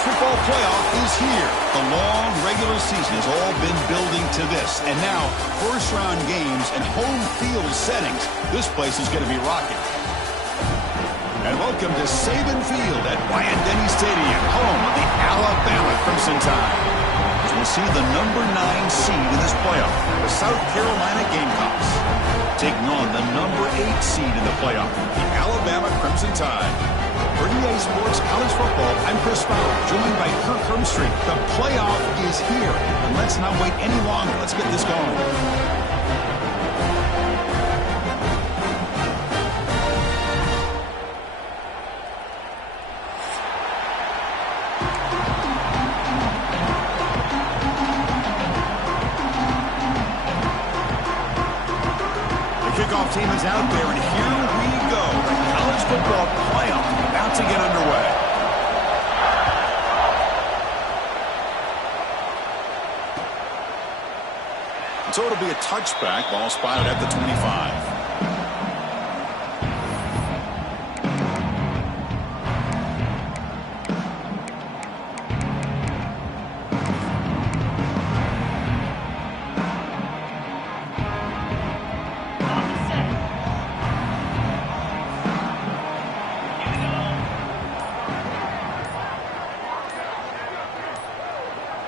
college football playoff is here. The long regular season has all been building to this. And now, first-round games and home field settings. This place is going to be rocking. And welcome to Saban Field at Bryant-Denny Stadium, home of the Alabama Crimson Tide. As we'll see the number 9 seed in this playoff, the South Carolina Gamecocks, taking on the number 8 seed in the playoff, the Alabama Crimson Tide. For EA Sports College Football, I'm Chris Fowler, joined by Kirk Hermstreet. The playoff is here, and let's not wait any longer. Let's get this going. Kickoff team is out there, and here we go. The college football playoff about to get underway. So it'll be a touchback. Ball spotted at the 25.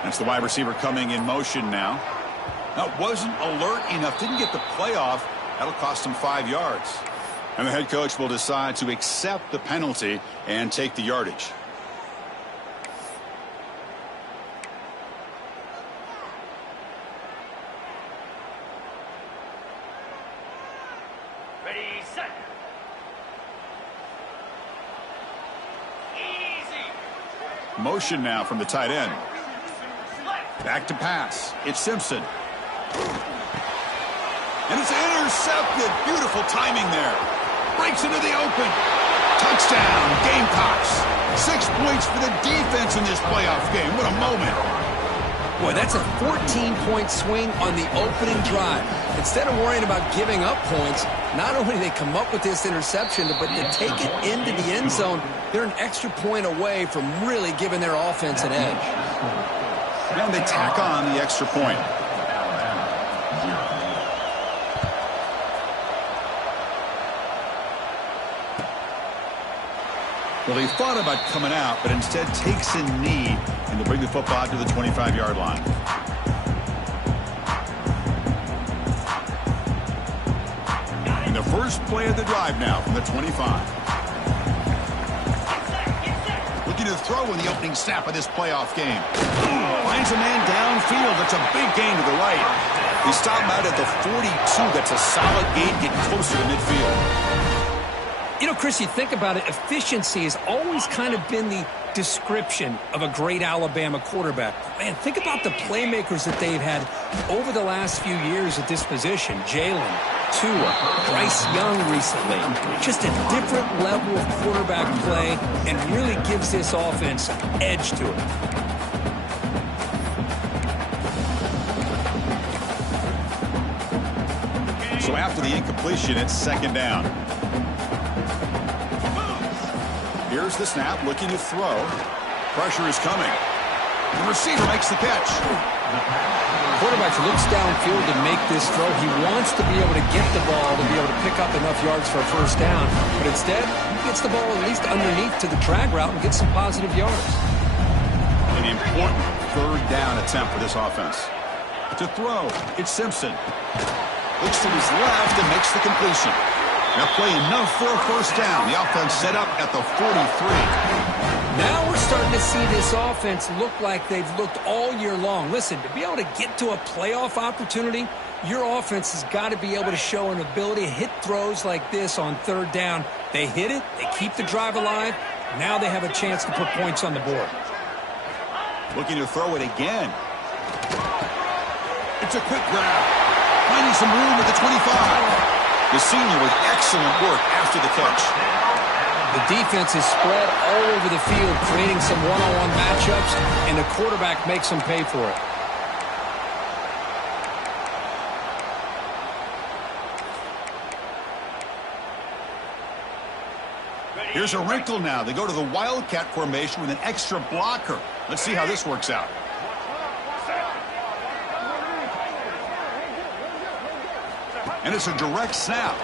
That's the wide receiver coming in motion now. That wasn't alert enough. Didn't get the playoff. That'll cost him 5 yards. And the head coach will decide to accept the penalty and take the yardage. Ready, set. Easy. Motion now from the tight end. Back to pass. It's Simpson. And it's intercepted. Beautiful timing there. Breaks into the open. Touchdown, Gamecocks. 6 points for the defense in this playoff game. What a moment. Boy, that's a 14-point swing on the opening drive. Instead of worrying about giving up points, not only do they come up with this interception, but to take it into the end zone, they're an extra point away from really giving their offense an edge. And they tack on the extra point. Well, he thought about coming out, but instead takes a knee and to bring the football to the 25-yard line. And the first play of the drive now from the 25. Looking to throw in the opening snap of this playoff game. Finds a man downfield. That's a big gain to the right. He stopped out at the 42. That's a solid gain, getting closer to midfield. You know, Chris, you think about it, efficiency has always kind of been the description of a great Alabama quarterback. Man, think about the playmakers that they've had over the last few years at this position. Jalen, Tua, Bryce Young recently. Just a different level of quarterback play and really gives this offense an edge to it. So after the incompletion, it's second down. Here's the snap, looking to throw. Pressure is coming. The receiver makes the catch. Quarterback looks downfield to make this throw. He wants to be able to get the ball to be able to pick up enough yards for a first down. But instead, he gets the ball at least underneath to the drag route and gets some positive yards. An important third down attempt for this offense. To throw, it's Simpson. Looks to his left and makes the completion. Now play enough for a first down. The offense set up at the 43. Now we're starting to see this offense look like they've looked all year long. Listen, to be able to get to a playoff opportunity, your offense has got to be able to show an ability to hit throws like this on third down. They hit it, they keep the drive alive. Now they have a chance to put points on the board. Looking to throw it again. It's a quick grab. Finding some room at the 25. The senior with excellent work after the catch. The defense is spread all over the field, creating some one-on-one matchups, and the quarterback makes them pay for it. Ready, Here's a wrinkle now. They go to the Wildcat formation with an extra blocker. Let's see how this works out. And it's a direct snap.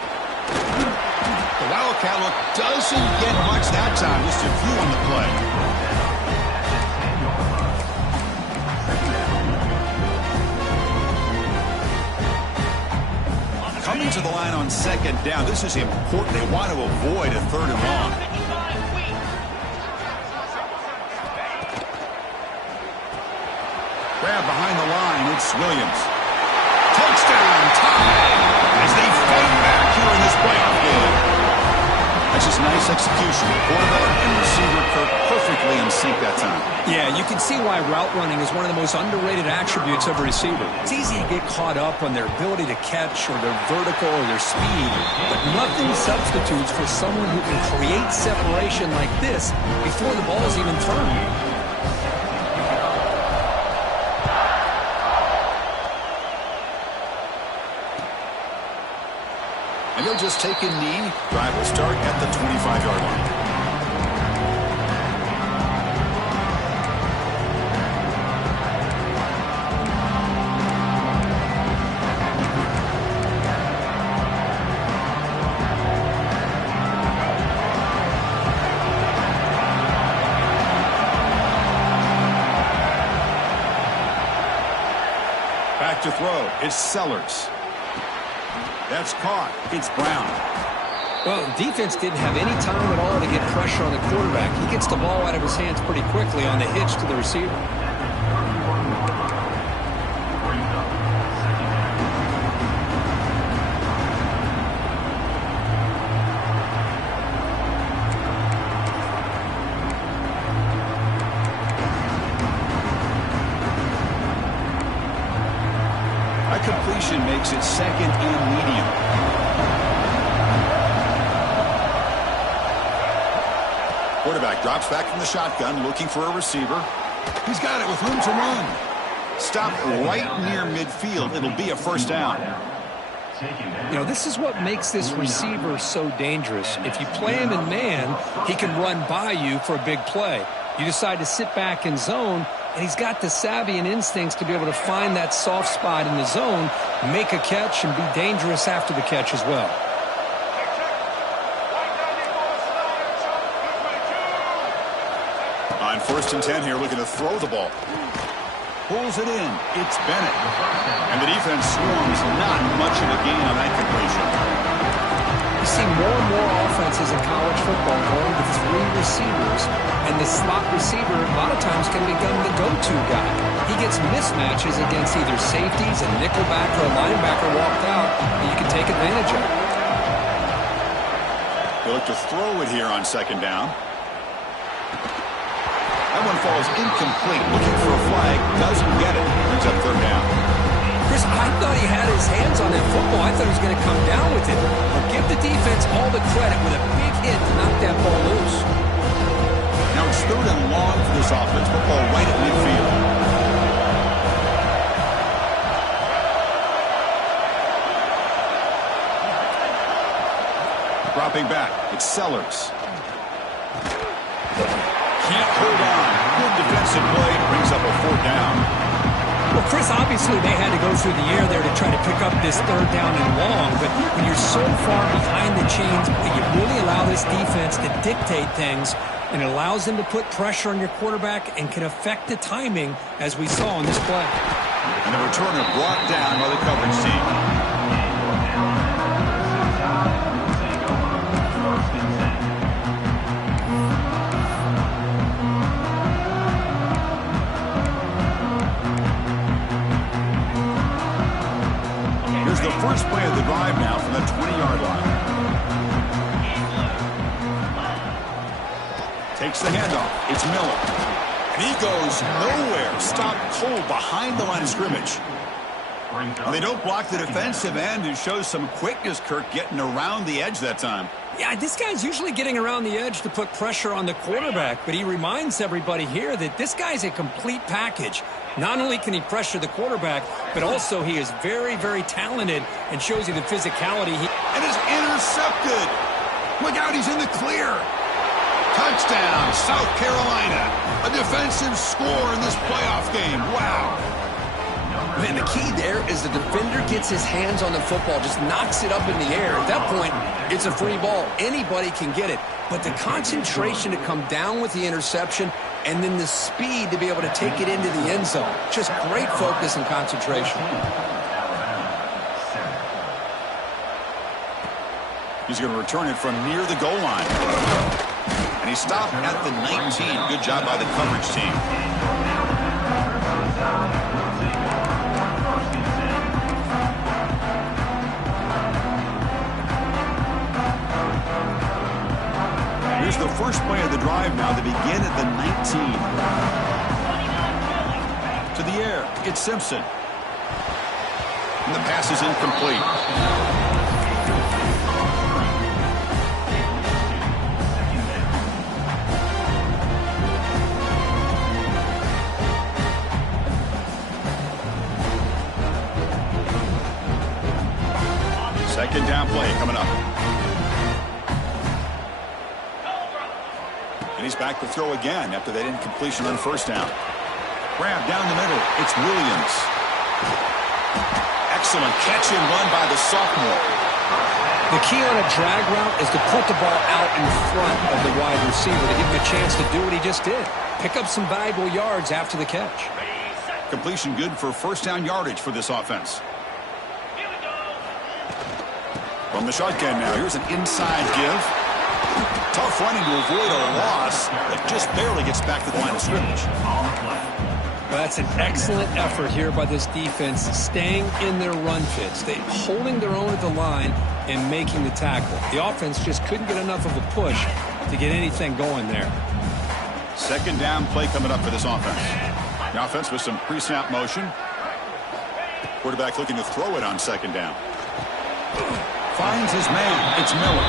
The Wildcat look doesn't get much that time. Just a few on the play. Coming to the line on second down. This is important. They want to avoid a third and long. Grab behind the line. It's Williams. Touchdown time as they fight back here in this playoff game. That's just nice execution. Quarterback and receiver Kirk perfectly in sync that time. Yeah, you can see why route running is one of the most underrated attributes of a receiver. It's easy to get caught up on their ability to catch or their vertical or their speed, but nothing substitutes for someone who can create separation like this before the ball is even turned. And he'll just take a knee. Drive will start at the 25-yard line. Back to throw. It's Sellers. That's caught. It's Brown. Well, defense didn't have any time at all to get pressure on the quarterback. He gets the ball out of his hands pretty quickly on the hitch to the receiver. That completion makes it second and medium. Quarterback drops back from the shotgun, looking for a receiver. He's got it with room to run. Stop right near midfield. It'll be a first down. You know, this is what makes this receiver so dangerous. If you play him in man, he can run by you for a big play. You decide to sit back in zone, and he's got the savvy and instincts to be able to find that soft spot in the zone, make a catch, and be dangerous after the catch as well. On 1st and 10 here, looking to throw the ball. Pulls it in. It's Bennett. And the defense swarms. Not much of a gain on that completion. You see more and more offenses in college football going to 3 receivers, and the slot receiver a lot of times can become the go-to guy. He gets mismatches against either safeties, a nickelback, or a linebacker walked out, and you can take advantage of it. They look to throw it here on second down. That one falls incomplete. Looking for a flag. Doesn't get it. Brings up third down. Chris, I thought he had his hands on that football. I thought he was going to come down with it. But give the defense all the credit with a big hit to knock that ball loose. Now it's third and long for this offense. Football right at midfield. Dropping back. It's Sellers. Can't hold on. Good defensive play. Brings up a fourth down. Well, Chris, obviously they had to go through the air there to try to pick up this third down and long, but when you're so far behind the chains, you really allow this defense to dictate things, and it allows them to put pressure on your quarterback and can affect the timing, as we saw on this play. And the returner brought down by the coverage team. First play of the drive now from the 20-yard line. Takes the handoff. It's Miller. And he goes nowhere. Stopped cold behind the line of scrimmage. And they don't block the defensive end, who shows some quickness, Kirk, getting around the edge that time. Yeah, this guy's usually getting around the edge to put pressure on the quarterback, but he reminds everybody here that this guy's a complete package. Not only can he pressure the quarterback, but also he is very, very talented and shows you the physicality. And is intercepted. Look out, he's in the clear. Touchdown, South Carolina. A defensive score in this playoff game. Wow. Man, the key there is the defender gets his hands on the football, just knocks it up in the air. At that point, it's a free ball. Anybody can get it. But the concentration to come down with the interception and then the speed to be able to take it into the end zone. Just great focus and concentration. He's going to return it from near the goal line. And he stopped at the 19. Good job by the coverage team. Here's the first play of the drive now. They begin at the 19. To the air. It's Simpson. And the pass is incomplete. Second down play coming up. And he's back to throw again after that incompletion on first down. Grab down the middle. It's Williams. Excellent catch and run by the sophomore. The key on a drag route is to put the ball out in front of the wide receiver to give him a chance to do what he just did. Pick up some valuable yards after the catch. Completion good for first down yardage for this offense. From the shotgun now, here's an inside give. Tough running to avoid a loss, but just barely gets back to the line of scrimmage. Well, that's an excellent effort here by this defense, staying in their run fits. They're holding their own at the line and making the tackle. The offense just couldn't get enough of a push to get anything going there. Second down play coming up for this offense. The offense with some pre-snap motion. Quarterback looking to throw it on second down. Finds his man. It's Miller.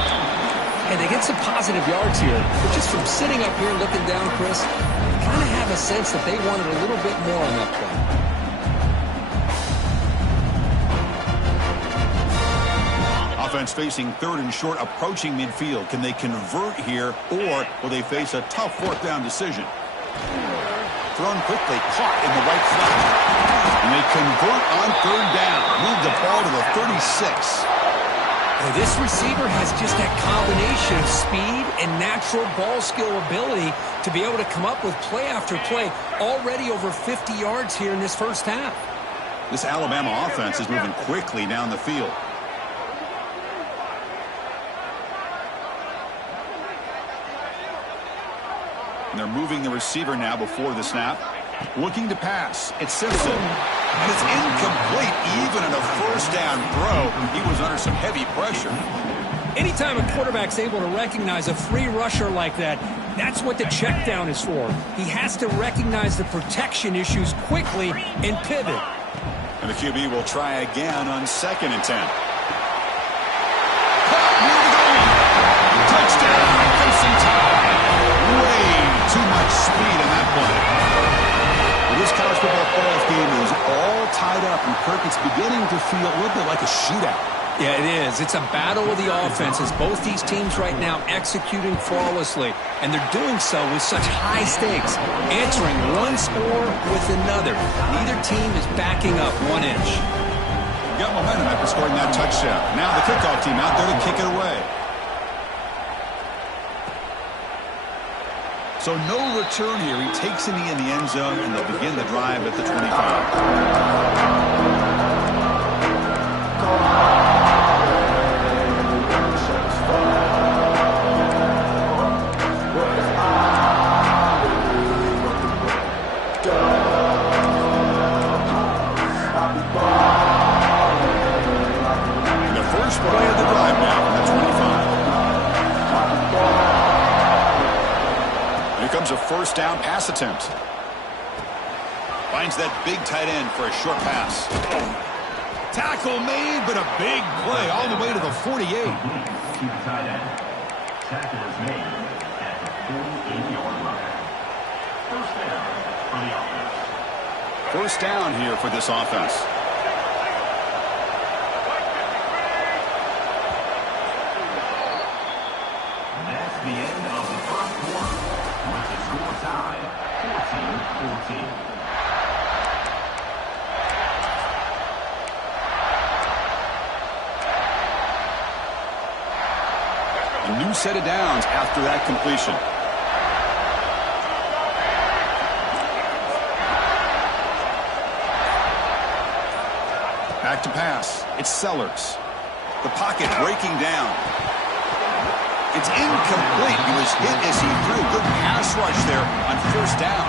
And they get some positive yards here. But just from sitting up here and looking down, Chris, you kind of have a sense that they wanted a little bit more on that play. Offense facing third and short, approaching midfield. Can they convert here, or will they face a tough fourth down decision? Thrown quickly, caught in the right flat. And they convert on third down. Move the ball to the 36. Well, this receiver has just that combination of speed and natural ball skill ability to be able to come up with play after play. Already over 50 yards here in this first half. This Alabama offense is moving quickly down the field. And they're moving the receiver now before the snap. Looking to pass. It's Simpson. And it's incomplete even in a first down throw. He was under some heavy pressure. Anytime a quarterback's able to recognize a free rusher like that, that's what the check down is for. He has to recognize the protection issues quickly and pivot. And the QB will try again on 2nd and 10. Touchdown, Crimson Tide. Way too much speed in that play. This college football playoff game is all tied up, and Kirk, it's beginning to feel a little bit like a shootout. Yeah, it is. It's a battle of the offenses. Both these teams right now executing flawlessly, and they're doing so with such high stakes, answering one score with another. Neither team is backing up 1 inch. Got momentum after scoring that touchdown. Now the kickoff team out there to kick it away. So no return here. He takes it in the end zone, and they'll begin the drive at the 25. And the first play of the drive now from the 25. Here comes a first down pass attempt. Finds that big tight end for a short pass. Tackle made, but a big play all the way to the 48. Tackle is made at the 48-yard line. First down for the offense. First down here for this offense. That's the end of the first quarter. and 14. A new set of downs after that completion. Back to pass. It's Sellers. The pocket breaking down. It's incomplete. He was hit as he threw. Good pass rush there on first down.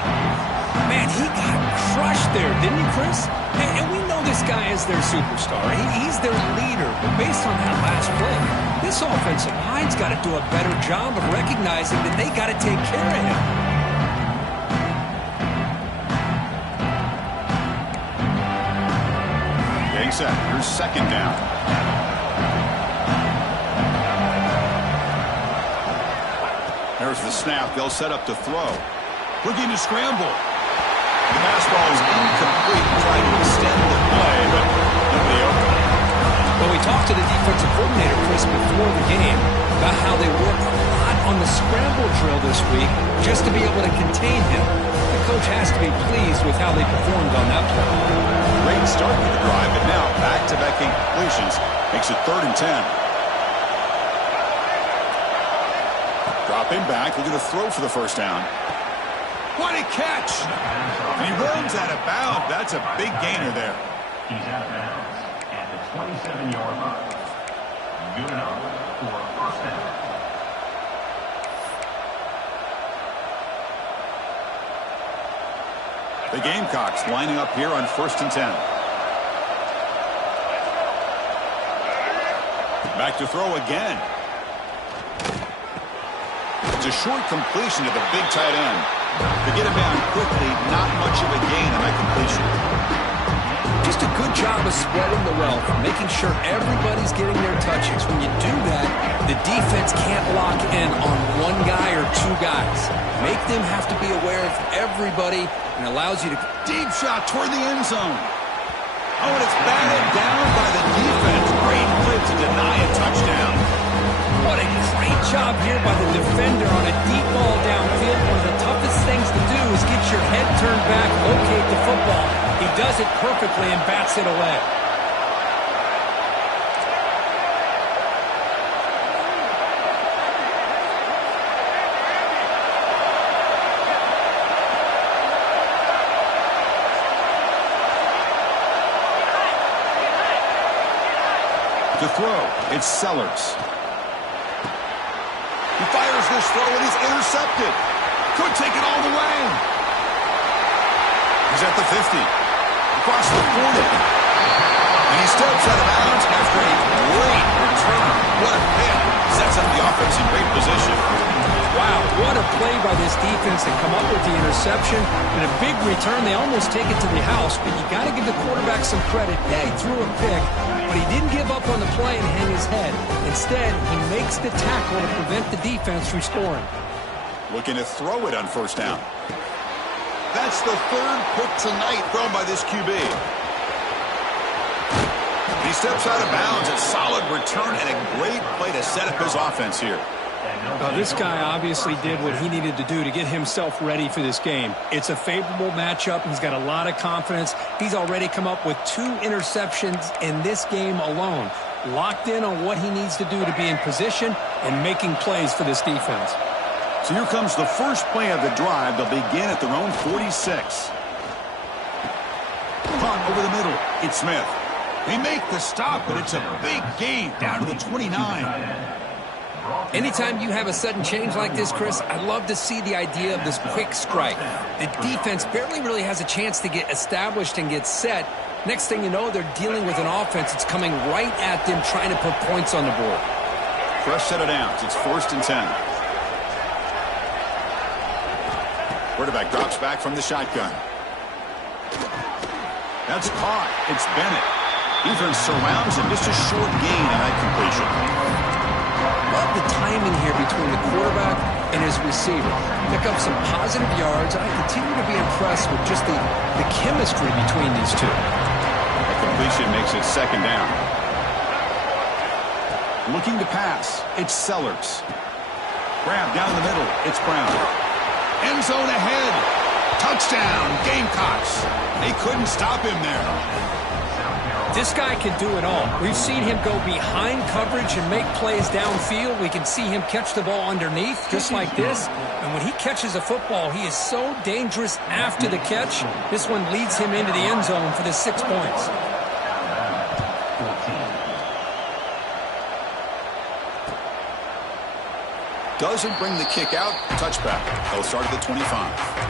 Man, he got crushed there, didn't he, Chris? And we know this guy is their superstar. He's their leader. But based on that last play, this offensive line's got to do a better job of recognizing that they got to take care of him. Getting set. Here's second down. There's the snap. They'll set up to throw. Looking to scramble. The pass ball is incomplete. Trying to extend the play, but nobody open. Well, we talked to the defensive coordinator, Chris, before the game about how they worked a lot on the scramble drill this week just to be able to contain him. The coach has to be pleased with how they performed on that play. Great start with the drive, but now back-to-back incompletions makes it 3rd and 10. Dropping back, looking to throw for the first down. What a catch! And he runs out of bounds. That's a big gainer there. He's out of bounds at the 27-yard line. Good enough for a first down. The Gamecocks lining up here on 1st and 10. Back to throw again. It's a short completion to the big tight end. To get him down quickly, not much of a gain on that completion. Just a good job of spreading the wealth, making sure everybody's getting their touches. When you do that, the defense can't lock in on one guy or two guys. Make them have to be aware of everybody, and allows you to... Deep shot toward the end zone. Oh, and it's batted down by the defense. Great play to deny a touchdown. What a great job here by the defender on a deep ball downfield. One of the toughest things to do is get your head turned back, locate the football. He does it perfectly and bats it away. To throw, it's Sellers. He fires this throw and he's intercepted. Could take it all the way. He's at the 50. Across the 40. And he steps out of bounds after a great return. What a pick. Sets up the offense in great position. Wow, what a play by this defense to come up with the interception. And a big return. They almost take it to the house, but you got to give the quarterback some credit. Yeah, he threw a pick, but he didn't give up on the play and hang his head. Instead, he makes the tackle to prevent the defense from scoring. Looking to throw it on first down. That's the 3rd pick tonight thrown by this QB. He steps out of bounds. A solid return and a great play to set up his offense here. This guy obviously did what he needed to do to get himself ready for this game. It's a favorable matchup. He's got a lot of confidence. He's already come up with 2 interceptions in this game alone. Locked in on what he needs to do to be in position and making plays for this defense. So here comes the first play of the drive. They'll begin at their own 46. Punt over the middle. It's Smith. They make the stop, but it's a big gain down to the 29. Anytime you have a sudden change like this, Chris, I love to see the idea of this quick strike. The defense barely really has a chance to get established and get set. Next thing you know, they're dealing with an offense that's coming right at them, trying to put points on the board. Fresh set of downs. It's 1st and 10. Quarterback drops back from the shotgun. That's caught. It's Bennett. Defense surrounds him. Just a short gain on that completion. Love the timing here between the quarterback and his receiver. Pick up some positive yards, and I continue to be impressed with just the chemistry between these two. The completion makes it 2nd down. Looking to pass. It's Sellers. Grab down the middle. It's Brown. End zone ahead. Touchdown, Gamecocks. They couldn't stop him there. This guy can do it all. We've seen him go behind coverage and make plays downfield. We can see him catch the ball underneath, just like this. And when he catches a football, he is so dangerous after the catch. This one leads him into the end zone for the 6 points. Doesn't bring the kick out. Touchback. They'll start at the 25.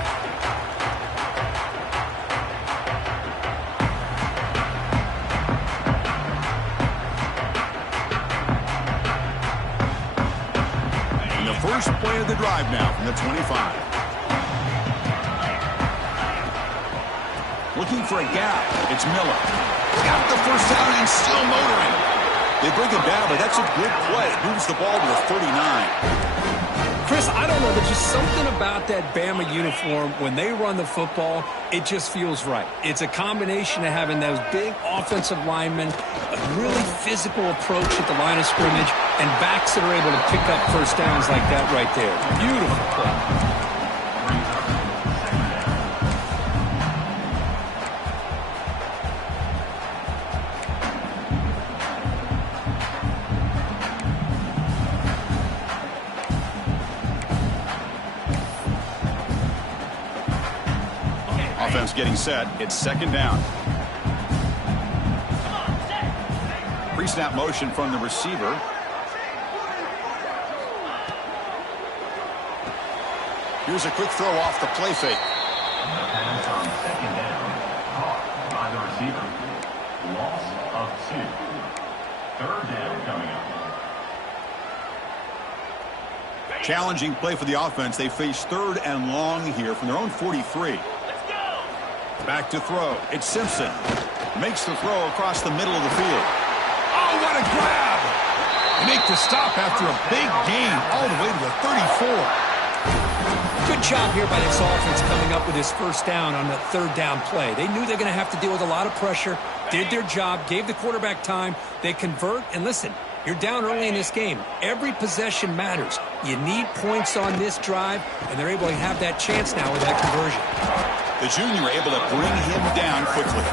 First play of the drive now from the 25. Looking for a gap. It's Miller. Got the first down and still motoring. They bring him down, but that's a good play. Moves the ball to the 39. Chris, I don't know. There's just something about that Bama uniform. When they run the football, it just feels right. It's a combination of having those big offensive linemen, a really physical approach at the line of scrimmage, and backs that are able to pick up first downs like that right there. Beautiful play. Offense getting set. It's second down. Pre-snap motion from the receiver. Here's a quick throw off the play fake. The pass on second down. Caught by the receiver. Loss of 2. Third down coming up. Challenging play for the offense. They face third and long here from their own 43. Back to throw. It's Simpson. Makes the throw across the middle of the field. Oh, what a grab! They make the stop after a big gain all the way to the 34. Good job here by this offense coming up with his first down on the third down play. They knew they're going to have to deal with a lot of pressure, did their job, gave the quarterback time. They convert, and listen, you're down early in this game. Every possession matters. You need points on this drive, and they're able to have that chance now with that conversion. The junior able to bring him down quickly.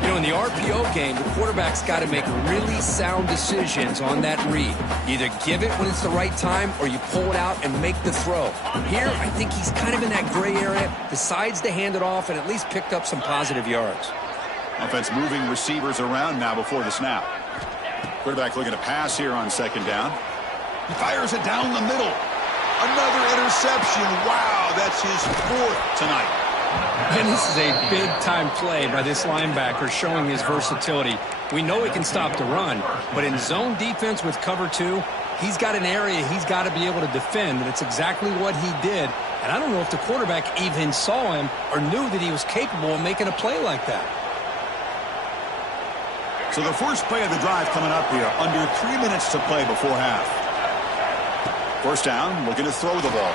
You know, in the RPO game, the quarterback's got to make really sound decisions on that read. Either give it when it's the right time or you pull it out and make the throw. Here, I think he's kind of in that gray area, decides to hand it off and at least picked up some positive yards. Offense moving receivers around now before the snap. Quarterback looking to pass here on second down. He fires it down the middle. Another interception. Wow, that's his 4th tonight. And this is a big-time play by this linebacker showing his versatility. We know he can stop the run, but in zone defense with cover 2, he's got an area he's got to be able to defend, and it's exactly what he did. And I don't know if the quarterback even saw him or knew that he was capable of making a play like that. So the first play of the drive coming up here, under 3 minutes to play before half. First down, looking to throw the ball.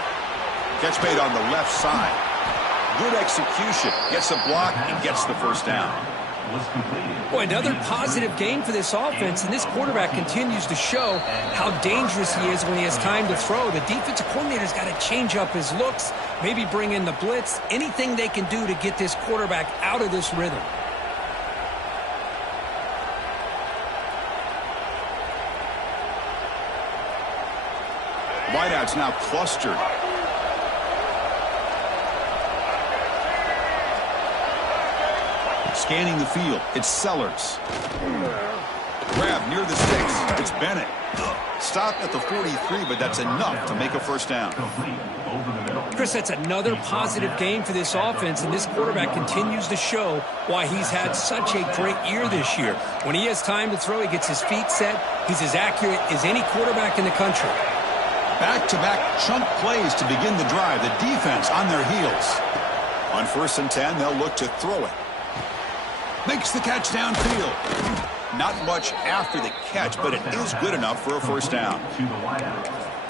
Catch made on the left side. Good execution. Gets a block and gets the first down. Boy, another positive game for this offense, and this quarterback continues to show how dangerous he is when he has time to throw. The defensive coordinator's got to change up his looks, maybe bring in the blitz, anything they can do to get this quarterback out of this rhythm. Wideouts now clustered. Scanning the field, it's Sellers. Grab near the sticks, it's Bennett. Stop at the 43, but that's enough to make a first down. Chris, that's another positive game for this offense, and this quarterback continues to show why he's had such a great year this year. When he has time to throw, he gets his feet set. He's as accurate as any quarterback in the country. Back-to-back chunk plays to begin the drive. The defense on their heels. On 1st and 10, they'll look to throw it. Makes the catch downfield. Not much after the catch, but it is good enough for a first down.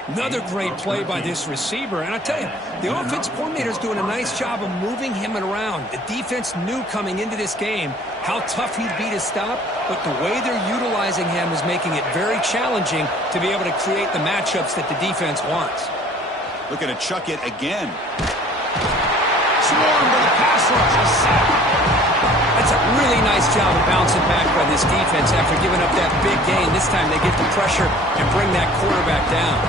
Another great play by this receiver. And I tell you, the offense coordinator's doing a nice job of moving him around. The defense knew coming into this game how tough he'd be to stop, but the way they're utilizing him is making it very challenging to be able to create the matchups that the defense wants. Looking to chuck it again. Swarm Really nice job of bouncing back by this defense after giving up that big gain. This time they get the pressure and bring that quarterback down.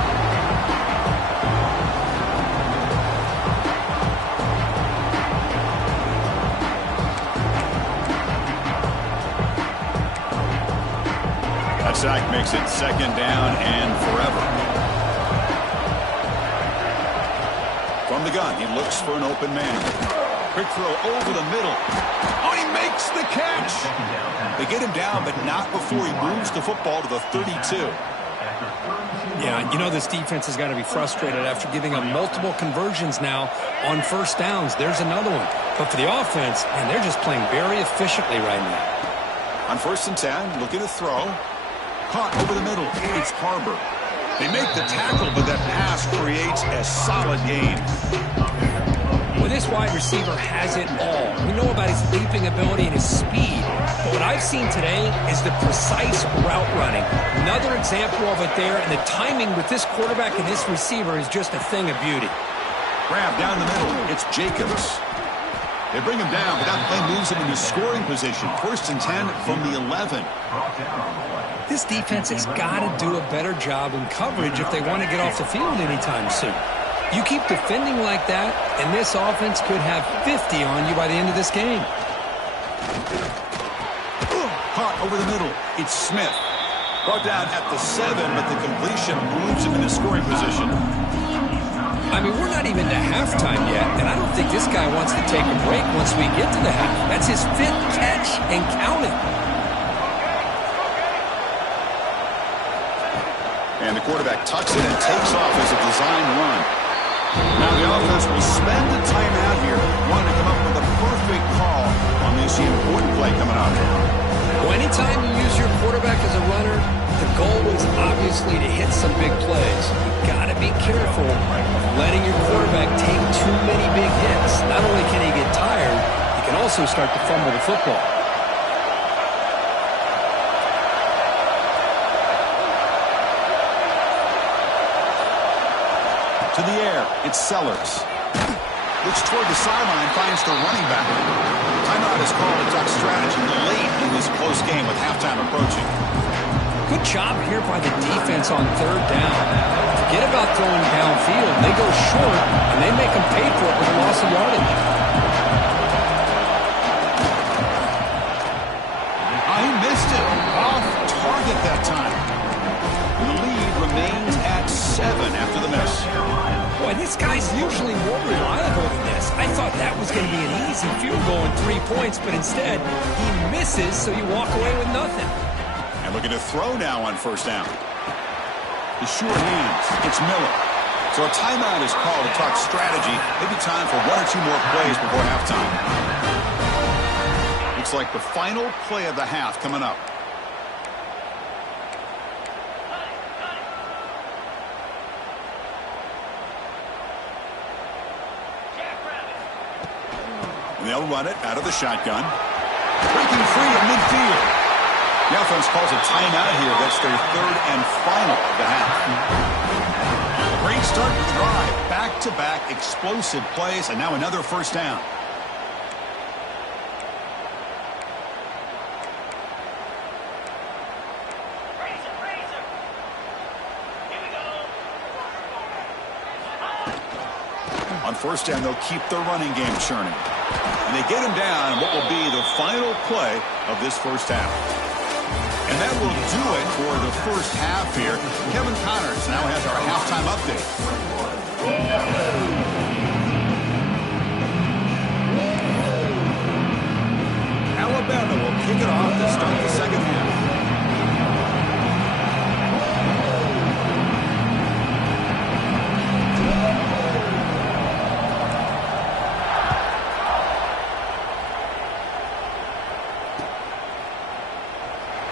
That sack makes it second down and forever. From the gun, he looks for an open man. Quick throw over the middle. Oh, he makes the catch. They get him down, but not before he moves the football to the 32. Yeah, you know this defense has got to be frustrated after giving up multiple conversions now on first downs. There's another one. But for the offense, man, they're just playing very efficiently right now. On 1st and 10, looking to throw. Caught over the middle. It's Harbor. They make the tackle, but that pass creates a solid gain. Well, this wide receiver has it all. We know about his leaping ability and his speed. But what I've seen today is the precise route running. Another example of it there, and the timing with this quarterback and this receiver is just a thing of beauty. Grab down the middle. It's Jacobs. They bring him down, but that play moves him into scoring position. 1st and 10 from the 11. This defense has got to do a better job in coverage if they want to get off the field anytime soon. You keep defending like that, and this offense could have 50 on you by the end of this game. Caught over the middle. It's Smith. Brought down at the 7, but the completion moves him into scoring position. I mean, we're not even to halftime yet, and I don't think this guy wants to take a break once we get to the half. That's his 5th catch and counting. And the quarterback tucks it and takes off as a design run. Now the offense will spend a timeout here, wanting to come up with a perfect call on this important play coming up. Well, anytime you use your quarterback as a runner, the goal is obviously to hit some big plays. You've got to be careful of letting your quarterback take too many big hits. Not only can he get tired, he can also start to fumble the football. To the air, it's Sellers. Looks toward the sideline, finds the running back. Timeout is called to talk strategy late in this close game with halftime approaching. Good job here by the defense on 3rd down. Forget about throwing downfield. They go short, and they make them pay for it with a loss of yardage. He missed it. Off target that time. The lead remains at 7 after the miss. Boy, this guy's usually more reliable than this. I thought that was going to be an easy field goal and 3 points, but instead, he misses, so you walk away with nothing. And looking to throw now on 1st down. The sure hands. It's Miller. So a timeout is called to talk strategy. Maybe time for 1 or 2 more plays before halftime. Looks like the final play of the half coming up. And they'll run it out of the shotgun. Breaking free in midfield. The offense calls a timeout here. That's their 3rd and final of the half. Great start to the drive. Back-to-back explosive plays, and now another 1st down. On 1st down, they'll keep their running game churning. And they get him down in what will be the final play of this 1st half. And that will do it for the 1st half here. Kevin Connors now has our halftime update. Alabama will kick it off to start the 2nd half.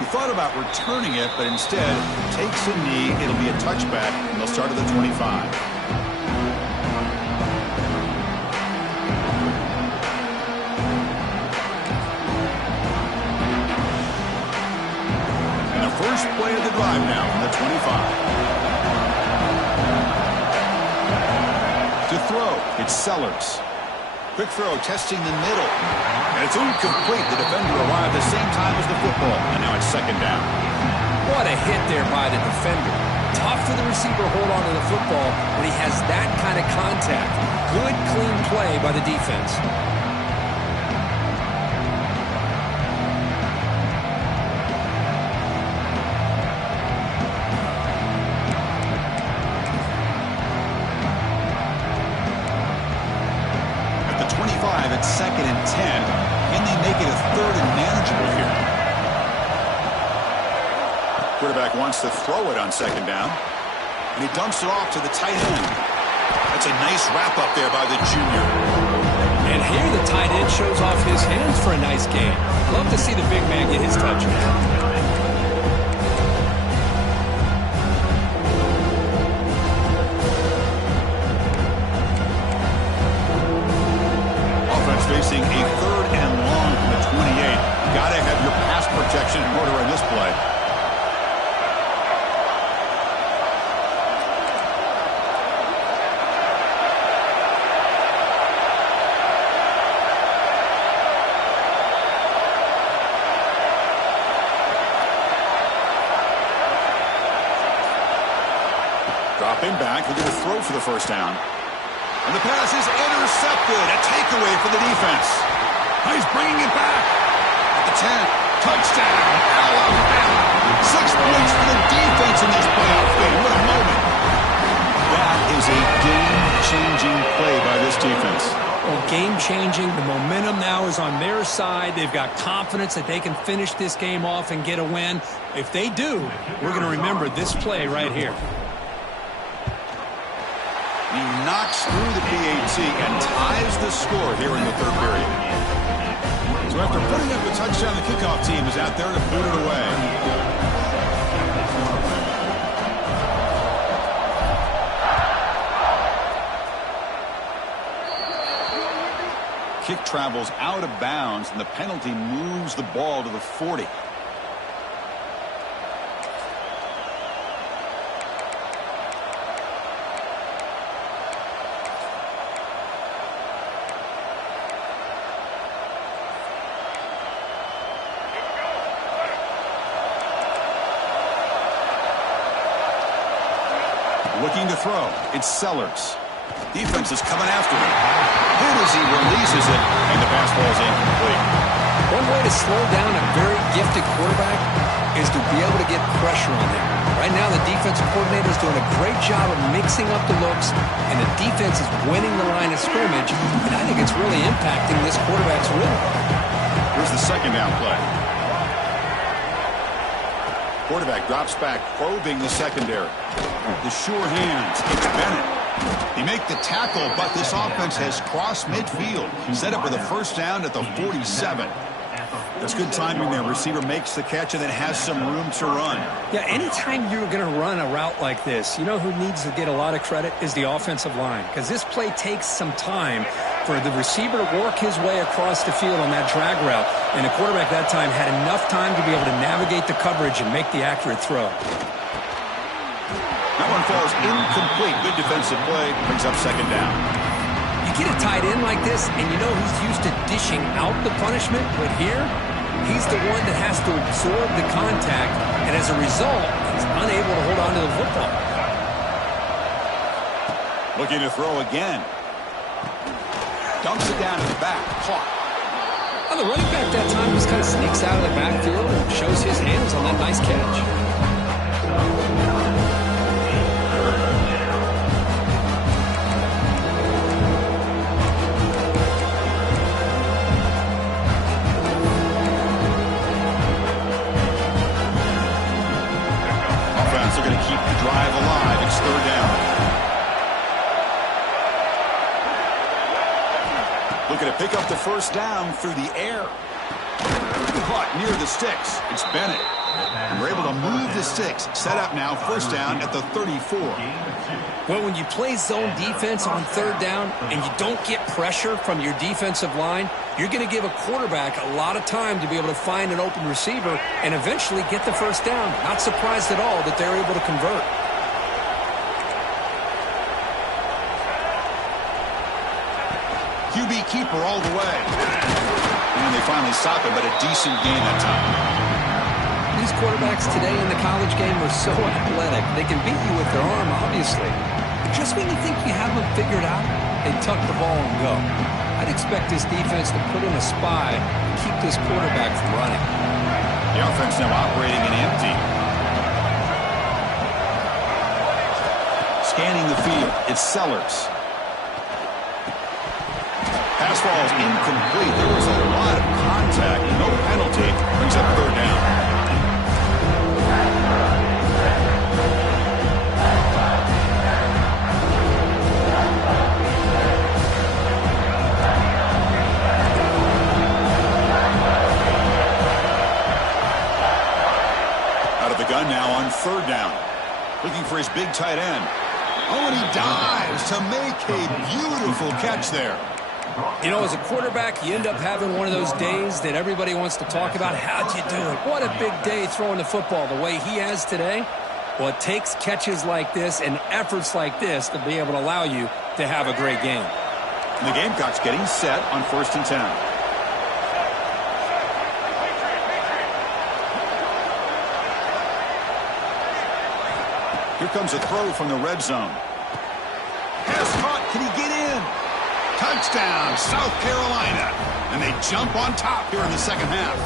He thought about returning it, but instead takes a knee. It'll be a touchback, and they'll start at the 25. And the first play of the drive now from the 25. To throw, it's Sellers. Quick throw, testing the middle. And it's incomplete. The defender arrived the same time as the football. And now it's second down. What a hit there by the defender. Tough for the receiver to hold on to the football when he has that kind of contact. Good, clean play by the defense. At the 25, it's second and 10. Can they make it a third and manageable here? Quarterback wants to throw it on second down. And he dumps it off to the tight end. That's a nice wrap-up there by the junior. And here the tight end shows off his hands for a nice game. Love to see the big man get his touchdown. Offense facing a third and long from the 28. Got to have your pass protection in order in this play. Dropping back, looking to throw for the first down. And the pass is intercepted. A takeaway for the defense. He's bringing it back. At the 10. Touchdown, Alabama. 6 points for the defense in this playoff game. What a moment. That is a game-changing play by this defense. Well, game-changing. The momentum now is on their side. They've got confidence that they can finish this game off and get a win. If they do, we're going to remember this play right here. He knocks through the PAT and ties the score here in the third period. So after putting up a touchdown, the kickoff team is out there to boot it away. Kick travels out of bounds, and the penalty moves the ball to the 40. Looking to throw. It's Sellers. Defense is coming after him. Hit as he releases it, and the pass ball is incomplete. One way to slow down a very gifted quarterback is to be able to get pressure on him. Right now, the defensive coordinator is doing a great job of mixing up the looks, and the defense is winning the line of scrimmage, and I think it's really impacting this quarterback's rhythm. Here's the second down play. Quarterback drops back, probing the secondary. The sure hands. It's Bennett. He make the tackle, but this offense has crossed midfield. Set up with a first down at the 47. That's good timing there. Receiver makes the catch and then has some room to run. Yeah, anytime you're going to run a route like this, you know who needs to get a lot of credit is the offensive line. Because this play takes some time for the receiver to work his way across the field on that drag route. And the quarterback that time had enough time to be able to navigate the coverage and make the accurate throw. That one falls incomplete. Good defensive play. Brings up second down. You get a tight end like this, and you know he's used to dishing out the punishment, but here, he's the one that has to absorb the contact, and as a result, he's unable to hold on to the football. Looking to throw again. Dumps it down to the back. Caught. Well, the running back that time just kind of sneaks out of the backfield and shows his hands on that nice catch. Offense are going to keep the drive alive. It's third down. Looking to pick up the first down through the air. Caught near the sticks. It's Bennett. And we're able to move the sticks. Set up now, first down at the 34. Well, when you play zone defense on third down and you don't get pressure from your defensive line, you're going to give a quarterback a lot of time to be able to find an open receiver and eventually get the first down. Not surprised at all that they're able to convert. QB keeper all the way. And they finally stop it, but a decent gain that time. These quarterbacks today in the college game are so athletic. They can beat you with their arm, obviously. But just when you think you have them figured out, they tuck the ball and go. I'd expect this defense to put in a spy and keep this quarterback from running. The offense now operating in empty. Scanning the field, it's Sellers. Pass ball is incomplete. There was a lot of contact. No penalty. Brings up third down. Out of the gun now on third down. Looking for his big tight end. Oh, and he dives to make a beautiful catch there. You know, as a quarterback, you end up having one of those days that everybody wants to talk about. How'd you do it? What a big day throwing the football the way he has today. Well, it takes catches like this and efforts like this to be able to allow you to have a great game. And the Gamecocks getting set on 1st and 10. Here comes a throw from the red zone. Pass caught. Can he get in? Touchdown, South Carolina. And they jump on top here in the second half.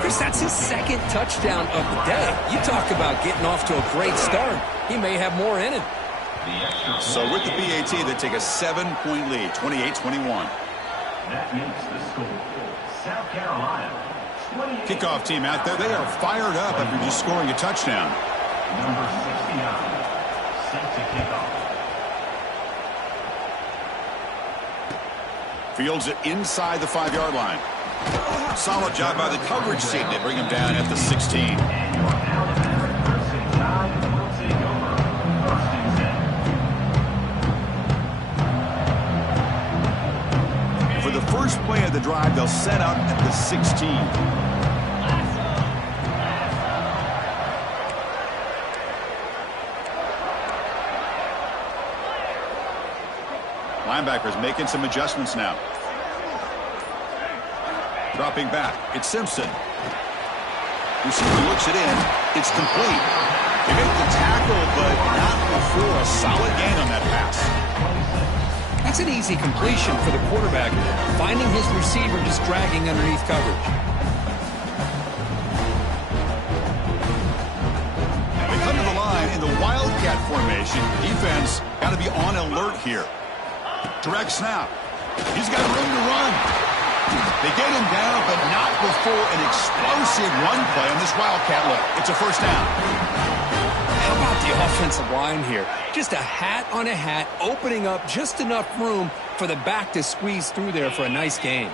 Chris, that's his second touchdown of the day. You talk about getting off to a great start. He may have more in it. So with the BAT, they take a 7-point lead, 28-21. That makes the score. South Carolina. Kickoff team out there. They are fired up after just scoring a touchdown. Number 69, set to kick off. Fields it inside the 5-yard line. Solid job by the coverage team. They bring him down at the 16. And your Alabama first and 9 will take over. 1st and 10. For the first play of the drive, they'll set up at the 16. Linebackers making some adjustments now. Dropping back. It's Simpson. Receiver looks it in. It's complete. They make the tackle, but not before a solid gain on that pass. That's an easy completion for the quarterback, finding his receiver just dragging underneath coverage. They come to the line in the Wildcat formation. Defense got to be on alert here. Direct snap. He's got room to run. They get him down, but not before an explosive run play on this Wildcat look. It's a first down. How about the offensive line here? Just a hat on a hat, opening up just enough room for the back to squeeze through there for a nice gain.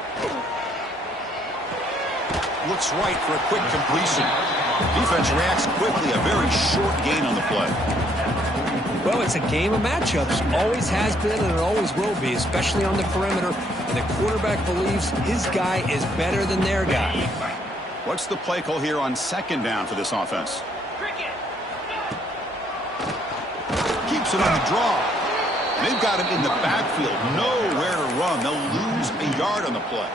Looks right for a quick completion. Defense reacts quickly. A very short gain on the play. Well, it's a game of matchups. Always has been and it always will be, especially on the perimeter. And the quarterback believes his guy is better than their guy. What's the play call here on 2nd down for this offense? Keeps it on the draw. They've got him in the backfield. Nowhere to run. They'll lose a yard on the play.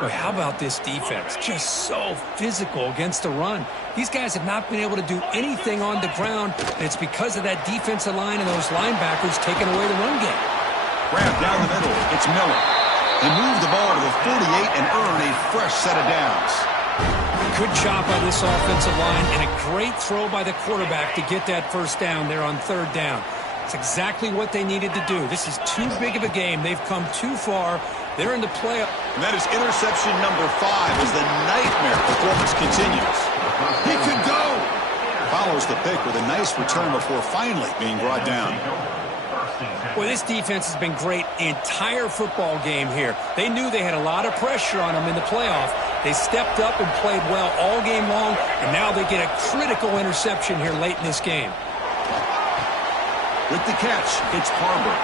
Boy, how about this defense? Just so physical against the run. These guys have not been able to do anything on the ground, and it's because of that defensive line and those linebackers taking away the run game. Grab down the middle. It's Miller. They move the ball to the 48 and earn a fresh set of downs. Good job by this offensive line, and a great throw by the quarterback to get that first down there on 3rd down. It's exactly what they needed to do. This is too big of a game. They've come too far. They're in the playoff. And that is interception number 5 as the nightmare performance continues. He could go. Follows the pick with a nice return before finally being brought down. Boy, this defense has been great the entire football game here. They knew they had a lot of pressure on them in the playoff. They stepped up and played well all game long, and now they get a critical interception here late in this game. With the catch, it's Harbor.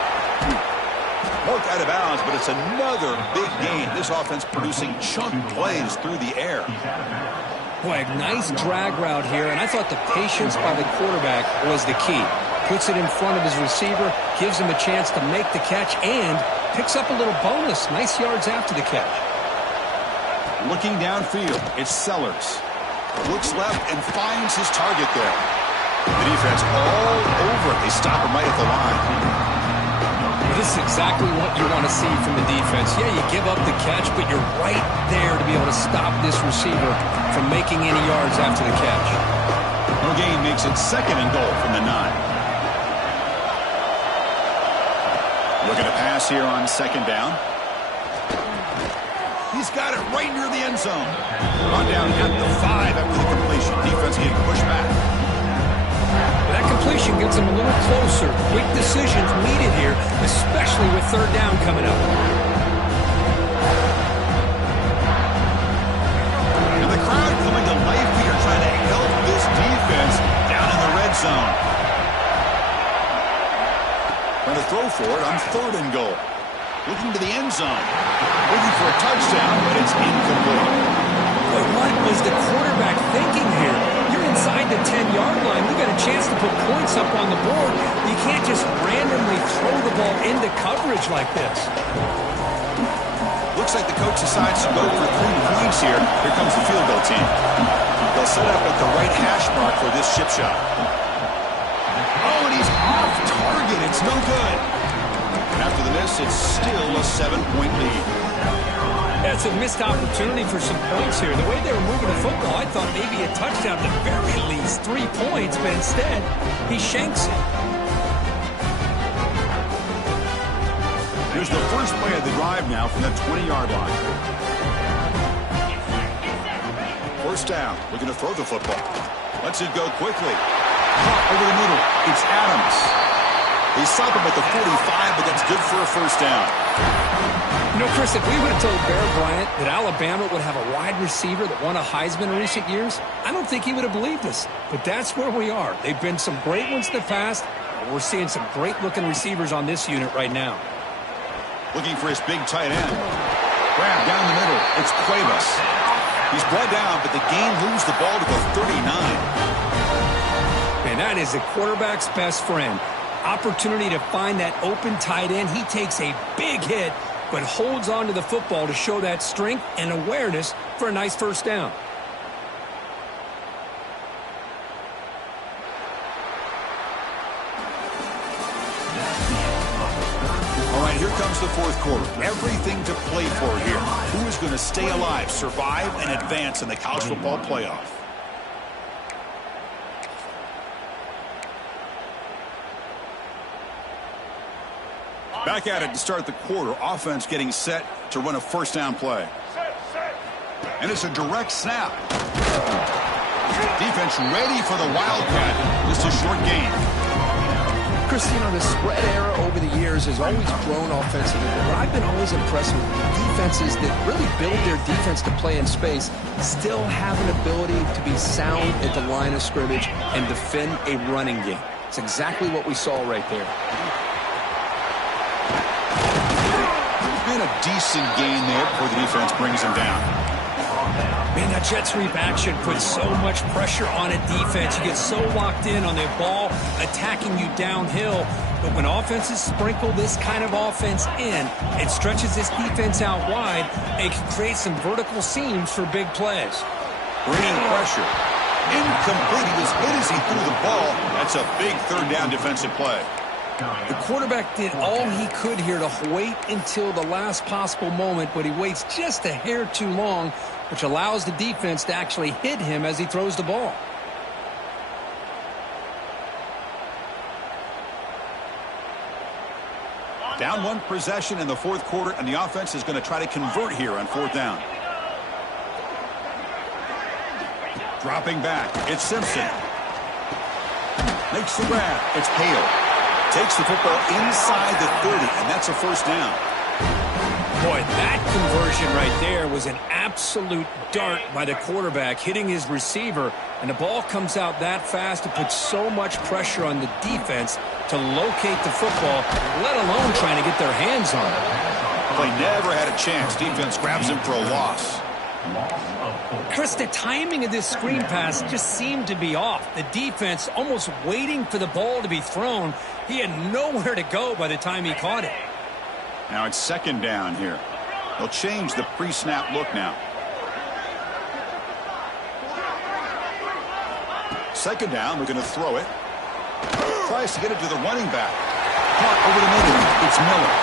Poked out of bounds, but it's another big gain. This offense producing chunk plays through the air. Boy, a nice drag route here, and I thought the patience by the quarterback was the key. puts it in front of his receiver, gives him a chance to make the catch, and picks up a little bonus. Nice yards after the catch. Looking downfield, it's Sellers. Looks left and finds his target there. The defense all over it. They stop him right at the line. This is exactly what you want to see from the defense. Yeah, you give up the catch, but you're right there to be able to stop this receiver from making any yards after the catch. No gain makes it 2nd and goal from the 9. Looking to pass here on 2nd down. He's got it right near the end zone. Run down at the 5 after the completion. Defense getting pushed back. That completion gets him a little closer. Quick decisions needed here, especially with 3rd down coming up. And the crowd coming to life here, trying to help this defense down in the red zone. Trying to throw for it on 3rd and goal. Looking to the end zone. Looking for a touchdown, but it's incomplete. But what was the quarterback thinking here? You're inside the 10-yard line. You got a chance to put points up on the board. You can't just randomly throw the ball into coverage like this. Looks like the coach decides to go for 3 points here. Here comes the field goal team. They'll set up at the right hash mark for this chip shot. Oh, and he's off target. It's no good. And after the miss, it's still a 7-point lead. That's a missed opportunity for some points here. The way they were moving the football, I thought maybe a touchdown, at the very least 3 points, but instead, he shanks it. Here's the first play of the drive now from the 20-yard line. 1st down. Looking to throw the football. Lets it go quickly. Caught over the middle. It's Adams. They stop him at the 45, but that's good for a 1st down. You know, Chris, if we would have told Bear Bryant that Alabama would have a wide receiver that won a Heisman in recent years, I don't think he would have believed us. But that's where we are. They've been some great ones in the past, but we're seeing some great-looking receivers on this unit right now. Looking for his big tight end. Grab down the middle. It's Cuevas. He's brought down, but the game moves the ball to the 39. Man, that is a quarterback's best friend. Opportunity to find that open tight end. He takes a big hit, but holds on to the football to show that strength and awareness for a nice 1st down. All right, here comes the 4th quarter. Everything to play for here. Who is going to stay alive, survive, and advance in the college football playoff? Back at it to start the quarter. Offense getting set to run a 1st down play. And it's a direct snap. Defense ready for the Wildcat. Just a short gain. Chris, you know, the spread era over the years has always grown offensively. But I've been always impressed with defenses that really build their defense to play in space, still have an ability to be sound at the line of scrimmage and defend a running game. It's exactly what we saw right there. And a decent gain there before the defense brings him down. Man, that jet sweep action puts so much pressure on a defense. You get so locked in on the ball attacking you downhill. But when offenses sprinkle this kind of offense in, it stretches this defense out wide and can create some vertical seams for big plays. Bringing pressure. Incomplete. He was hit as he threw the ball. That's a big 3rd down defensive play. The quarterback did all he could here to wait until the last possible moment, but he waits just a hair too long, which allows the defense to actually hit him as he throws the ball. Down 1 possession in the 4th quarter, and the offense is going to try to convert here on 4th down. Dropping back, it's Simpson. Makes the grab, it's Hale. Takes the football inside the 30, and that's a 1st down. Boy, that conversion right there was an absolute dart by the quarterback, hitting his receiver, and the ball comes out that fast. It puts so much pressure on the defense to locate the football, let alone trying to get their hands on it. Play never had a chance. Defense grabs him for a loss. Loss of 4. Chris, the timing of this screen pass just seemed to be off. The defense almost waiting for the ball to be thrown. He had nowhere to go by the time he caught it. Now it's second down here. They'll change the pre-snap look now. Second down, we're going to throw it. Tries to get it to the running back. Caught over the middle. It's Miller.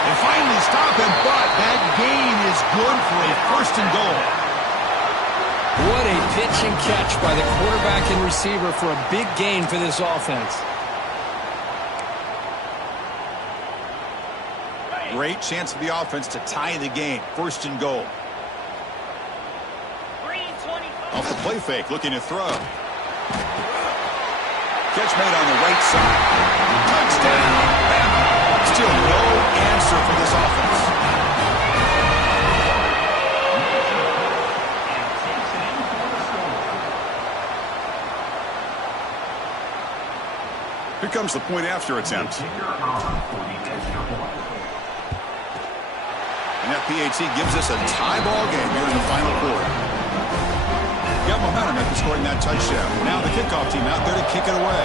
They finally stop him, but that gain is good for a first and goal. What a pitch and catch by the quarterback and receiver for a big gain for this offense. Great chance for the offense to tie the game. First and goal. Off the play fake, looking to throw. Catch made on the right side. Touchdown. Still no answer for this offense. Here comes the point after attempt. And that PAT gives us a tie ball game here in the final quarter. Got momentum after scoring that touchdown. Now the kickoff team out there to kick it away.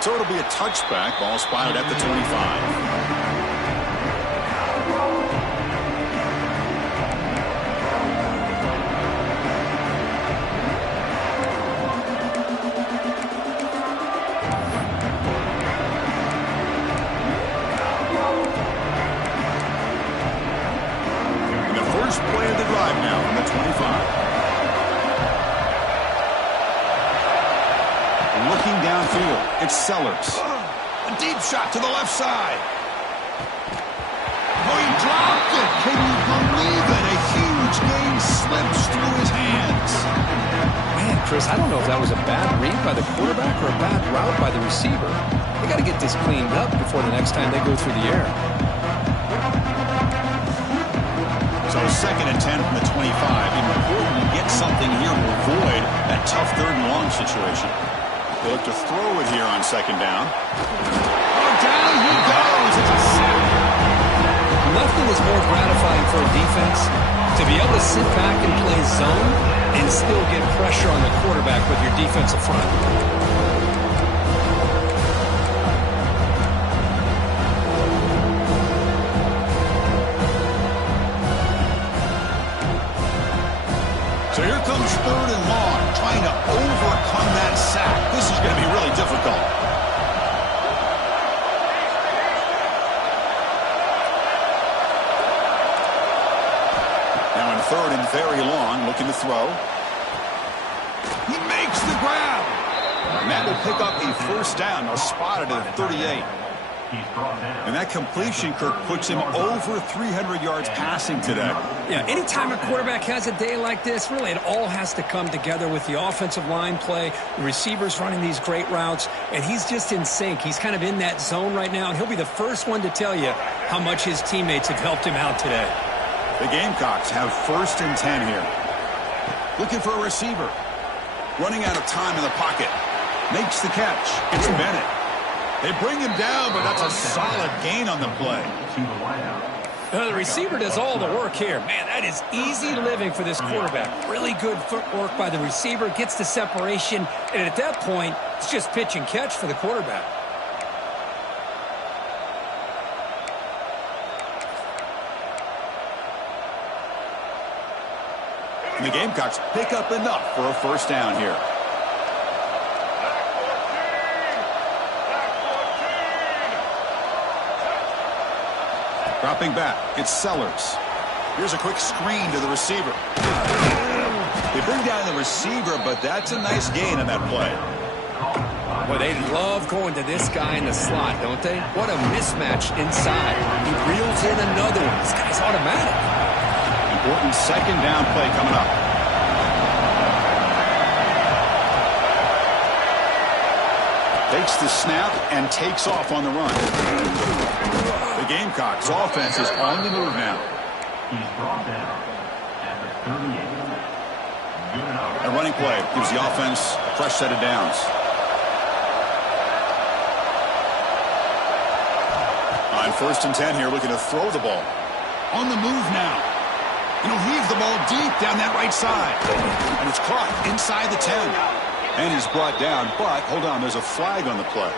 So it'll be a touchback. Ball spotted at the 25. Play of the drive now on the 25. Looking downfield, it's Sellers. A deep shot to the left side. Oh, he dropped it. Can you believe it? A huge gain slips through his hands. Man, Chris, I don't know if that was a bad read by the quarterback or a bad route by the receiver. They got to get this cleaned up before the next time they go through the air. So second and 10 from the 25. Important to get something here to avoid that tough third and long situation. They look to throw it here on second down. Oh, down he goes. It's a sack. Nothing is more gratifying for a defense to be able to sit back and play zone and still get pressure on the quarterback with your defensive front. So here comes third and long, trying to overcome that sack. This is going to be really difficult. Now in third and very long, looking to throw. He makes the grab. And that will pick up a first down. Now spotted at 38. And that completion, Kirk, puts him over 300 yards passing today. Yeah, anytime a quarterback has a day like this, really it all has to come together with the offensive line play, the receivers running these great routes, and he's just in sync. He's kind of in that zone right now, and he'll be the first one to tell you how much his teammates have helped him out today. The Gamecocks have first and 10 here. Looking for a receiver. Running out of time in the pocket. Makes the catch. It's Bennett. They bring him down, but that's a solid gain on the play. The receiver does all the work here. Man, that is easy living for this quarterback. Really good footwork by the receiver, gets the separation, and at that point, it's just pitch and catch for the quarterback. And the Gamecocks pick up enough for a first down here. Dropping back, it's Sellers. Here's a quick screen to the receiver. They bring down the receiver, but that's a nice gain on that play. Boy, they love going to this guy in the slot, don't they? What a mismatch inside. He reels in another one. This guy's automatic. Important second down play coming up. Takes the snap and takes off on the run. The Gamecocks offense is on the move now. He's brought down at the 38. Good enough. A running play gives the offense a fresh set of downs. first and 10 here, looking to throw the ball. On the move now. And he'll heave the ball deep down that right side. And it's caught inside the 10. And he's brought down, but hold on, there's a flag on the play.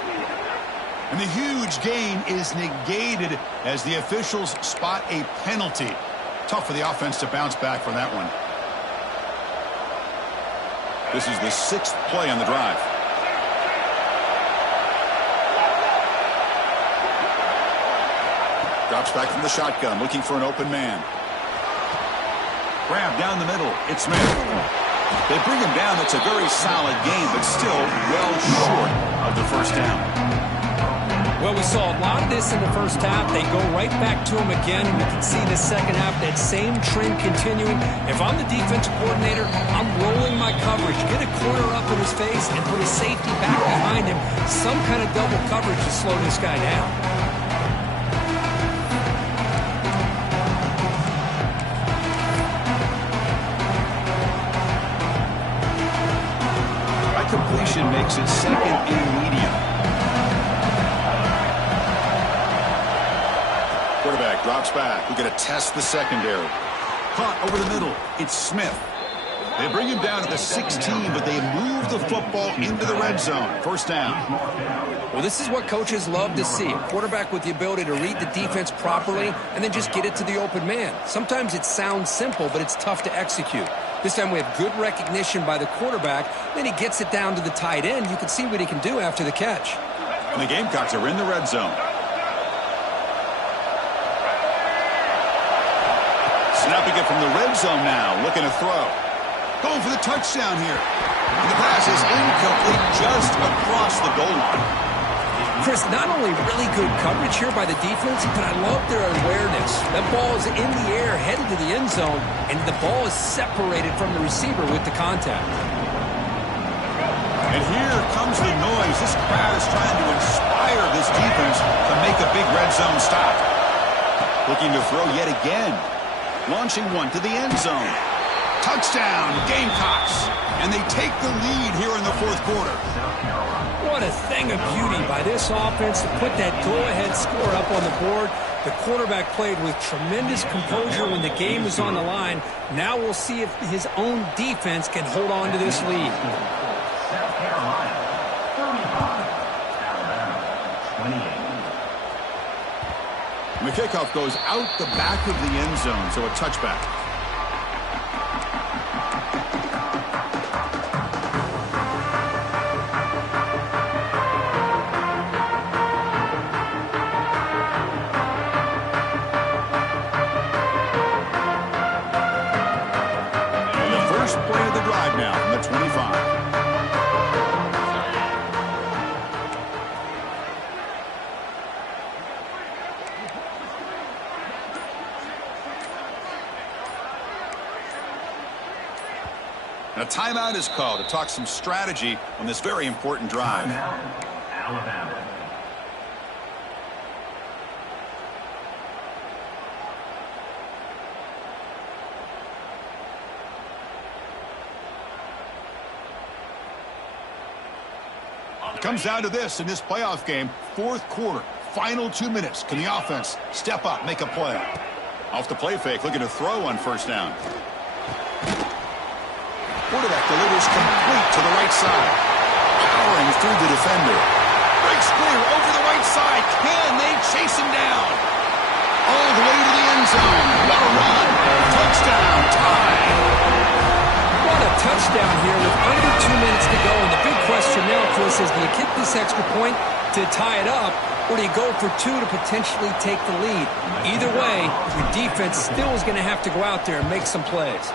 And the huge gain is negated as the officials spot a penalty. Tough for the offense to bounce back from that one. This is the 6th play on the drive. Drops back from the shotgun, looking for an open man. Grab down the middle. It's Smith. They bring him down. It's a very solid game, but still well short of the first down. Well, we saw a lot of this in the first half. They go right back to him again, and we can see the second half, that same trend continuing. If I'm the defensive coordinator, I'm rolling my coverage. Get a corner up in his face and put a safety back behind him. Some kind of double coverage to slow this guy down. Completion makes it second and medium. Quarterback drops back. We're going to test the secondary. Caught over the middle. It's Smith. They bring him down at the 16, but they move the football into the red zone. First down. Well, this is what coaches love to see. A quarterback with the ability to read the defense properly and then just get it to the open man. Sometimes it sounds simple, but it's tough to execute. This time we have good recognition by the quarterback. Then he gets it down to the tight end. You can see what he can do after the catch. And the Gamecocks are in the red zone. Snapping it from the red zone now. Looking to throw. Going for the touchdown here. And the pass is incomplete just across the goal line. Chris, not only really good coverage here by the defense, but I love their awareness. That ball is in the air, headed to the end zone, and the ball is separated from the receiver with the contact. And here comes the noise. This crowd is trying to inspire this defense to make a big red zone stop. Looking to throw yet again. Launching one to the end zone. Touchdown, Gamecocks. And they take the lead here in the fourth quarter. What a thing of beauty by this offense to put that go-ahead score up on the board. The quarterback played with tremendous composure when the game was on the line. Now we'll see if his own defense can hold on to this lead. South Carolina, 35. Alabama, 28. And the kickoff goes out the back of the end zone, so a touchback. Play of the drive now from the 25. And a timeout is called to talk some strategy on this very important drive. Alabama. Comes down to this in this playoff game. Fourth quarter, final 2 minutes. Can the offense step up, make a play? Off the play fake, looking to throw on first down. Quarterback delivers complete to the right side. Powering through the defender. Breaks clear over the right side. Can they chase him down? All the way to the end zone. What a run. Touchdown. Tie. What a touchdown here with under 2 minutes to go. And the big question now, Chris, is do you kick this extra point to tie it up, or do you go for two to potentially take the lead? Either way, your defense still is going to have to go out there and make some plays.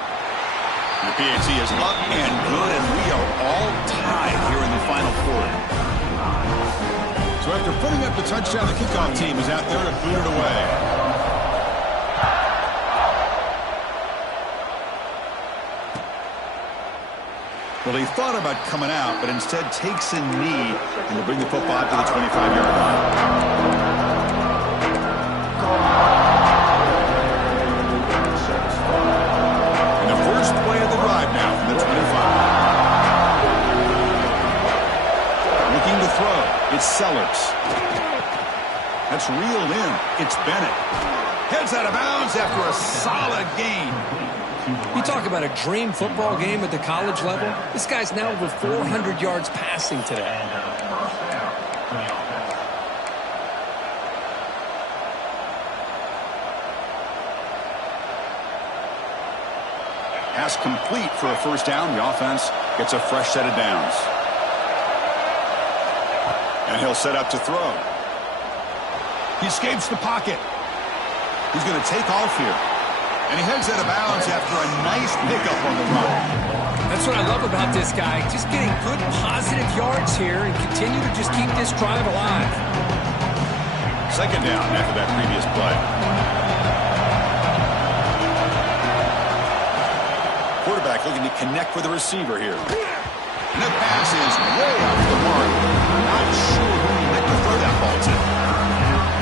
The PAT is up and good, and we are all tied here in the final quarter. So after putting up the touchdown, the kickoff team is out there to boot it away. Well, he thought about coming out, but instead takes a knee and will bring the football out to the 25-yard line. And the first play of the drive now from the 25. Looking to throw. It's Sellers. That's reeled in. It's Bennett. Heads out of bounds after a solid gain. You talk about a dream football game at the college level. This guy's now over 400 yards passing today. First down for the offense. Pass complete for a first down. The offense gets a fresh set of downs. And he'll set up to throw. He escapes the pocket. He's going to take off here. And he heads out of bounds after a nice pickup on the run. That's what I love about this guy. Just getting good positive yards here and continue to just keep this drive alive. Second down after that previous play. Quarterback looking to connect with the receiver here. And the pass is way off the mark. Not sure who he meant to throw that ball to.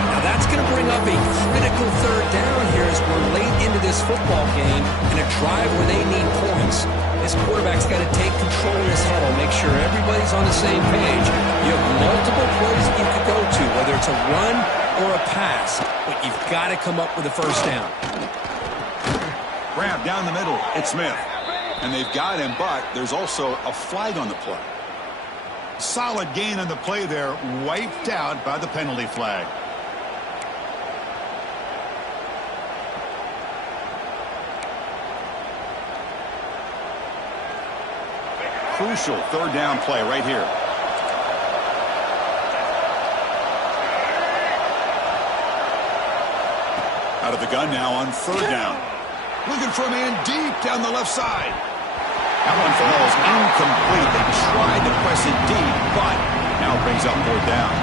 Now that's going to bring up a critical third down here as we're late into this football game in a drive where they need points. This quarterback's got to take control of this huddle, make sure everybody's on the same page. You have multiple plays that you could go to, whether it's a run or a pass, but you've got to come up with a first down. Grab down the middle. It's Smith. And they've got him, but there's also a flag on the play. Solid gain on the play there, wiped out by the penalty flag. Crucial third down play right here. Out of the gun now on third down. Looking for a man deep down the left side. That one falls incomplete. They tried to press it deep, but now it brings up fourth down.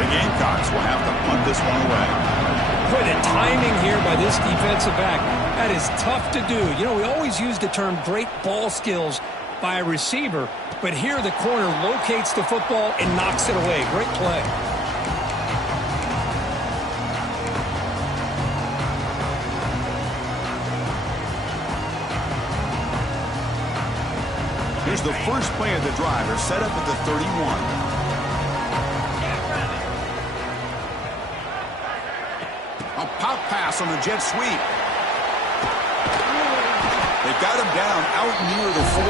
The Gamecocks will have to punt this one away. Boy, the timing here by this defensive back, that is tough to do. You know, we always use the term great ball skills by a receiver, but here the corner locates the football and knocks it away. Great play. Here's the first play of the drive. They're set up at the 31. A pop pass on the jet sweep. They've got him down out near the 40.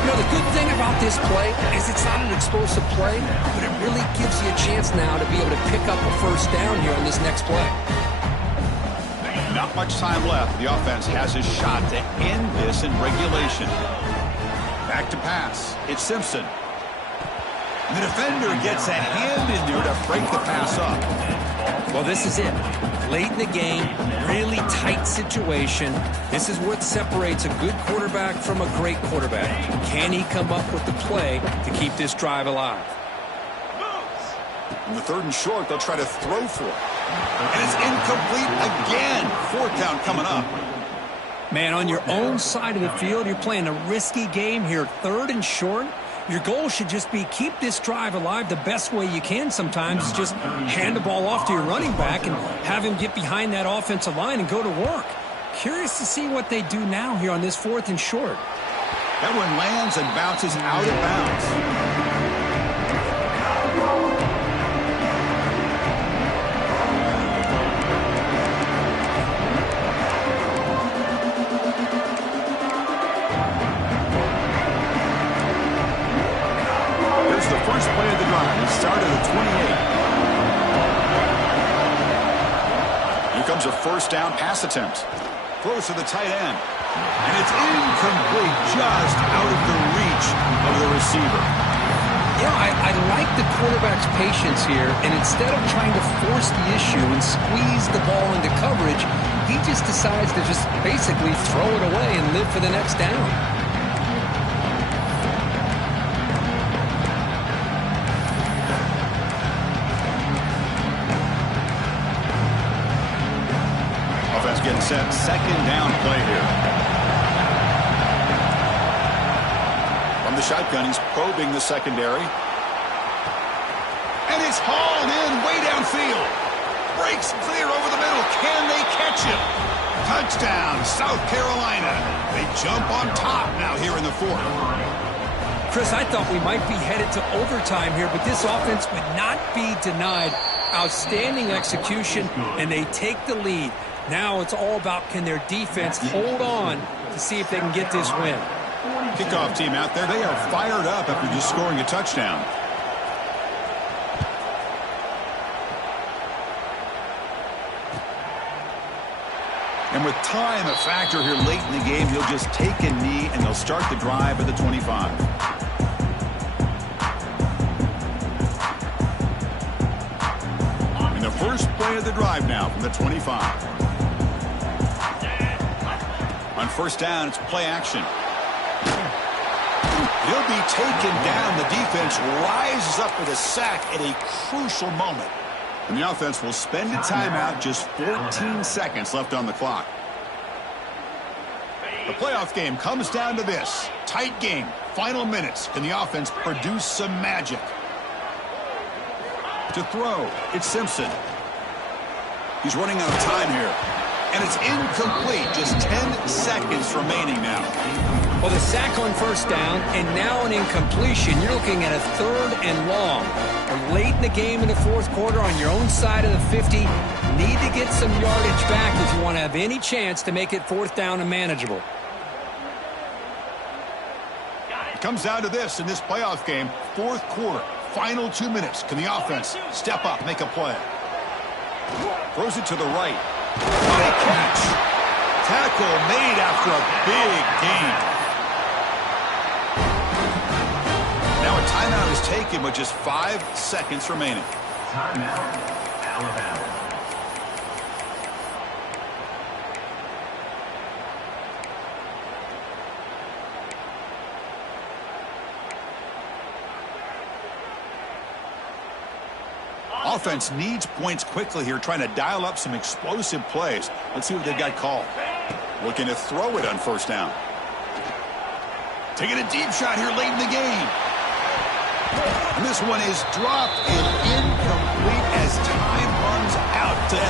You know, the good thing about this play is it's not an explosive play, but it really gives you a chance now to be able to pick up a first down here on this next play. Not much time left. The offense has a shot to end this in regulation. Back to pass. It's Simpson. And the defender gets a hand in there to break the pass up. Well, this is it. Late in the game, really tight situation. This is what separates a good quarterback from a great quarterback. Can he come up with the play to keep this drive alive? In the third and short, they'll try to throw for it. And it's incomplete again. Fourth down coming up. Man, on your own side of the field, you're playing a risky game here. Third and short. Your goal should just be keep this drive alive the best way you can sometimes. Is just hand the ball off to your running back and have him get behind that offensive line and go to work. Curious to see what they do now here on this fourth and short. That one lands and bounces out of bounds. First play of the drive. It started at 28. Here comes a first down pass attempt. Throws to the tight end. And it's incomplete, just out of the reach of the receiver. You know, I like the quarterback's patience here, and instead of trying to force the issue and squeeze the ball into coverage, he just decides to just basically throw it away and live for the next down. Getting set, second down play here. From the shotgun, he's probing the secondary. And it's hauled in way downfield. Breaks clear over the middle. Can they catch him? Touchdown, South Carolina. They jump on top now here in the fourth. Chris, I thought we might be headed to overtime here, but this offense would not be denied. Outstanding execution, and they take the lead. Now it's all about, can their defense hold on to see if they can get this win. Kickoff team out there. They are fired up after just scoring a touchdown. And with time a factor here late in the game, he'll just take a knee and they'll start the drive at the 25. And the first play of the drive now from the 25. On first down, it's play action. He'll be taken down. The defense rises up with a sack at a crucial moment. And the offense will spend a timeout, just 14 seconds left on the clock. The playoff game comes down to this. Tight game, final minutes. Can the offense produce some magic? To throw, it's Simpson. He's running out of time here. And it's incomplete. Just 10 seconds remaining now. Well, the sack on first down, and now an incompletion. You're looking at a 3rd and long. We're late in the game in the 4th quarter on your own side of the 50. Need to get some yardage back if you want to have any chance to make it 4th down and manageable. It comes down to this in this playoff game. 4th quarter, final 2 minutes. Can the offense step up, make a play? Throws it to the right. What a catch. Tackle made after a big gain. Now a timeout is taken with just 5 seconds remaining. Timeout, Alabama. Offense needs points quickly here, trying to dial up some explosive plays. Let's see what they've got called. Looking to throw it on first down. Taking a deep shot here late in the game. And this one is dropped and incomplete as time runs out to end.